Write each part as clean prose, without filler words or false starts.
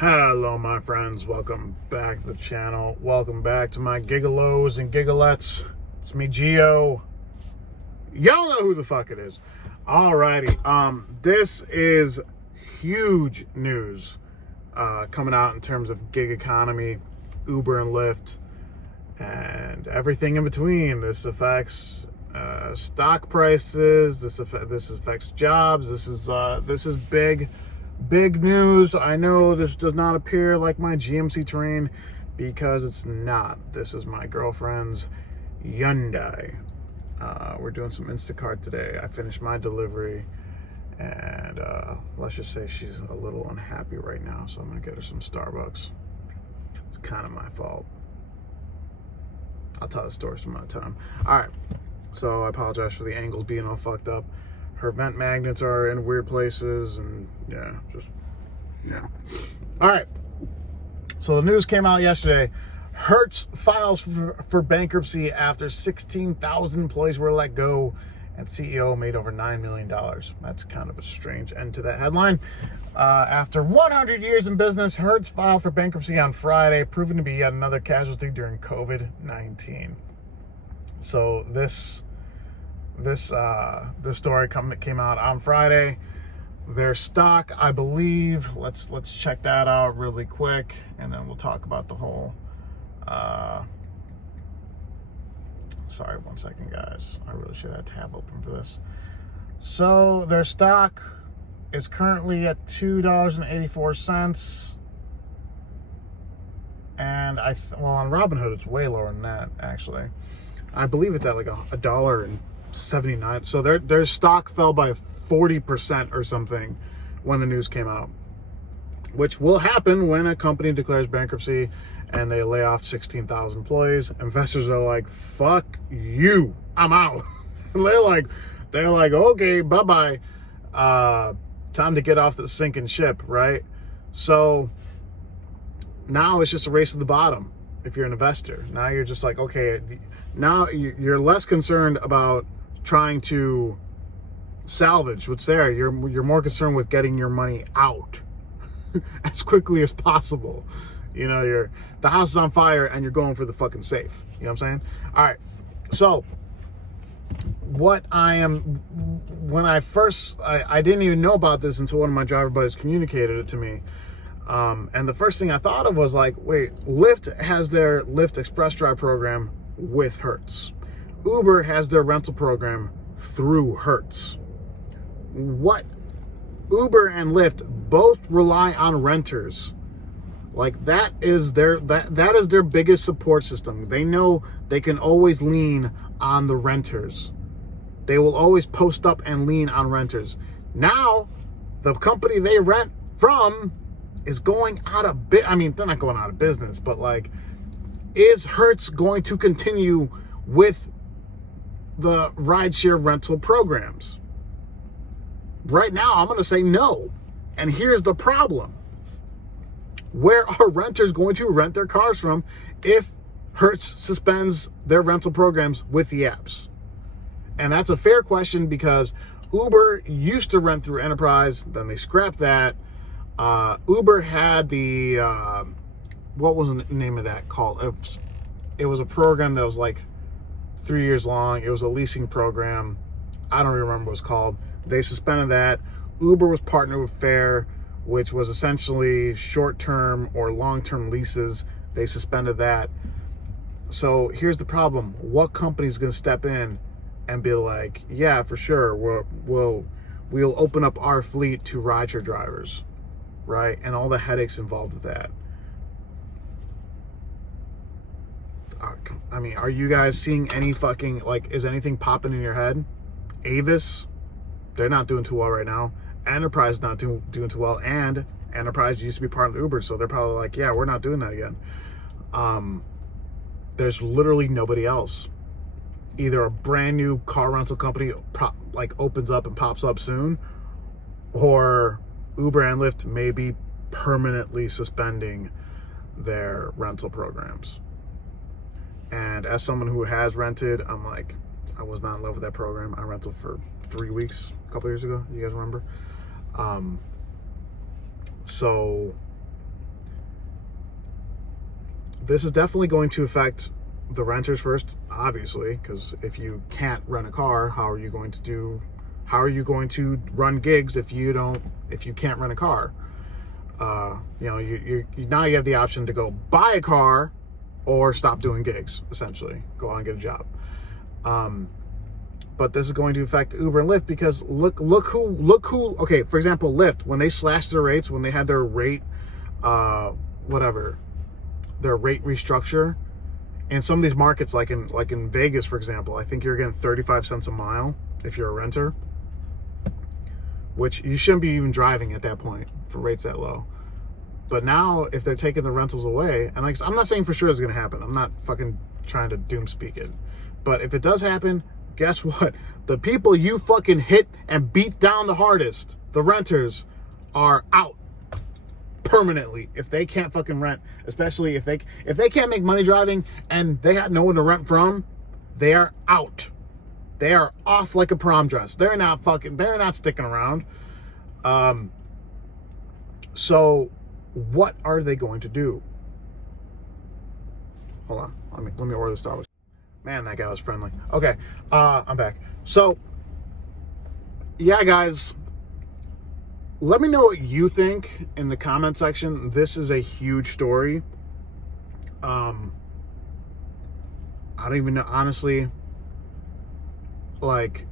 Hello, my friends. Welcome back to the channel. Welcome back to my Gig-Olos and Gigalettes. It's me, Gio. Y'all know who the fuck it is. Alrighty. This is huge news coming out in terms of gig economy, Uber and Lyft, and everything in between. This affects stock prices. This affects jobs. This is big news. I know this does not appear like my GMC terrain because it's not. This is my girlfriend's Hyundai. We're doing some Instacart today. I finished my delivery and let's just say she's a little unhappy right now, so I'm gonna get her some Starbucks. It's kind of my fault. I'll tell the story some other time. All right, so I apologize for the angles being all fucked up. Her vent magnets are in weird places, and yeah. All right. So the news came out yesterday. Hertz files for bankruptcy after 16,000 employees were let go, and CEO made over $9 million. That's kind of a strange end to that headline. After 100 years in business, Hertz filed for bankruptcy on Friday, proving to be yet another casualty during COVID-19. So this story came out on Friday. Their stock, I believe, let's check that out really quick, and then we'll talk about the whole. Sorry, 1 second, guys. I really should have a tab open for this. So their stock is currently at $2.84, and on Robinhood it's way lower than that, actually. I believe it's at like $1.79. So their stock fell by 40% or something when the news came out, which will happen when a company declares bankruptcy and they lay off 16,000 employees. Investors are like, fuck you, I'm out. And they're like, okay, bye-bye. Time to get off the sinking ship, right? So now it's just a race to the bottom if you're an investor. Now you're just like, okay, now you're less concerned about trying to salvage what's there. You're more concerned with getting your money out as quickly as possible. You know, the house is on fire and you're going for the fucking safe. You know what I'm saying? All right. So I didn't even know about this until one of my driver buddies communicated it to me. And the first thing I thought of was like, wait, Lyft has their Lyft Express Drive program with Hertz. Uber has their rental program through Hertz. What? Uber and Lyft both rely on renters. Like that is their biggest support system. They know they can always lean on the renters. They will always post up and lean on renters. Now, the company they rent from is going out of I mean, they're not going out of business, but like, is Hertz going to continue with the rideshare rental programs? Right now, I'm going to say no. And here's the problem. Where are renters going to rent their cars from if Hertz suspends their rental programs with the apps? And that's a fair question because Uber used to rent through Enterprise, then they scrapped that. Uber had the, what was the name of that called? It was a program that was like 3 years long. It was a leasing program. I don't remember what it was called. They suspended that. Uber was partnered with Fair, which was essentially short-term or long-term leases. They suspended that. So here's the problem. What company is going to step in and be like, yeah, for sure, we'll open up our fleet to rideshare drivers, right? And all the headaches involved with that. I mean, are you guys seeing any fucking, like, is anything popping in your head? Avis, they're not doing too well right now. Enterprise is not doing too well, and Enterprise used to be part of Uber, so they're probably like, yeah, we're not doing that again. There's literally nobody else. Either a brand new car rental company opens up and pops up soon, or Uber and Lyft may be permanently suspending their rental programs. And as someone who has rented, I'm like, I was not in love with that program. I rented for 3 weeks a couple years ago. You guys remember? So this is definitely going to affect the renters first, obviously, because if you can't rent a car, how are you going to run gigs if you can't rent a car? You know, you now you have the option to go buy a car or stop doing gigs, essentially. Go out and get a job. But this is going to affect Uber and Lyft because look who, okay, for example, Lyft, when they slashed their rates, when they had their rate, their rate restructure, in some of these markets, like in Vegas, for example, I think you're getting 35 cents a mile if you're a renter, which you shouldn't be even driving at that point for rates that low. But now, if they're taking the rentals away, and like, I'm not saying for sure it's going to happen. I'm not fucking trying to doom speak it. But if it does happen, guess what? The people you fucking hit and beat down the hardest, the renters, are out permanently if they can't fucking rent, especially if they can't make money driving and they have no one to rent from. They are out. They are off like a prom dress. They're not sticking around. So what are they going to do? Hold on, let me order the Starbucks. Man, that guy was friendly. Okay, I'm back. So yeah, guys, let me know what you think in the comment section. This is a huge story. I don't even know, honestly. Like,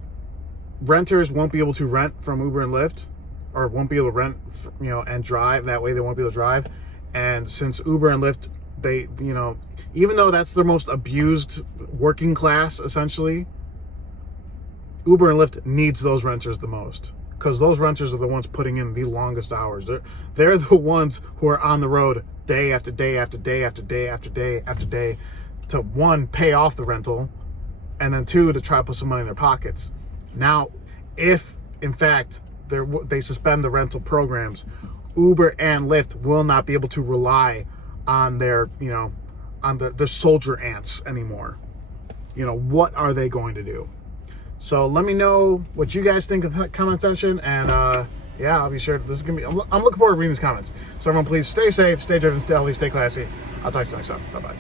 renters won't be able to rent from Uber and Lyft, or won't be able to rent, you know, and drive. That way they won't be able to drive. And since Uber and Lyft, they, you know, even though that's their most abused working class, essentially, Uber and Lyft needs those renters the most, because those renters are the ones putting in the longest hours. They're the ones who are on the road day after day after day after day after day after day to, one, pay off the rental, and then two, to try to put some money in their pockets. Now, if in fact they suspend the rental programs, Uber and Lyft will not be able to rely on their, you know, on the soldier ants anymore. You know, what are they going to do? So let me know what you guys think of the comment section, and yeah, I'll be sure. This is gonna be. I'm looking forward to reading these comments. So everyone, please stay safe, stay driven, stay healthy, stay classy. I'll talk to you next time. Bye bye.